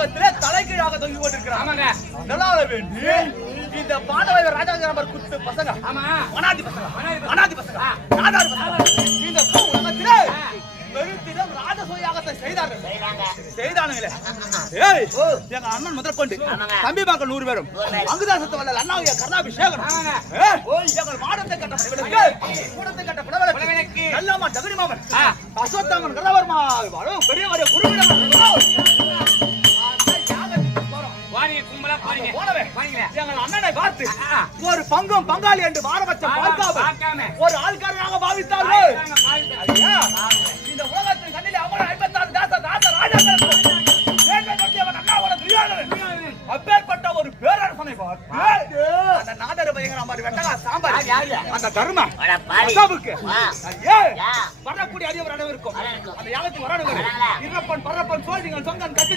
யாகத்திலே தலைகீழாக தொங்கி கொண்டிருக்கிறாங்க. அதனால வேண்டி இந்த பாண்டவ ராஜாங்க குத்து பசங்க, அனாதி பசங்க, நாதாரி பசங்க இந்த உலகத்திலே வெறுத்திடம் ராஜசோயாகத்தை செய்தானுங்களே. ஏய், எங்க அண்ணன் முதற்கொண்டு தம்பி மக்கள் 100 பேரும் அங்குதாசத்து வல்ல அண்ணாவிய கர்ணாபிஷேகம், எங்கள் மாடத்தை கட்ட கூடத்தை கட்ட புலவனுக்கு நல்லாமா ஜெகடி மாமன் அசோத்தாமன் கரவர்மா பெரிய குருவிடம் எங்கள் அண்ணனை பார்த்து ஒரு பங்கும் பங்காளி என்று பாரபட்சம் பார்க்காம ஒரு ஆள்காரனாக பாவித்தார்கள். இந்த உலகத்தின் கண்ணிலே அமர 56 தாச ராஜாக்கள் அப்பேற்பட்ட ஒரு பேரரசனை பார்த்து அந்த நாதர் பயங்கர மாதிரி வெட்டகா சாம்பார் அந்த தர்ம அசாபுக்கு வரக்கூடிய அடியவர் அனைவருக்கும் அந்த யாகத்துக்கு வரணும். இருப்பன் பரப்பன் சோழிகள் சொங்கன் கட்டி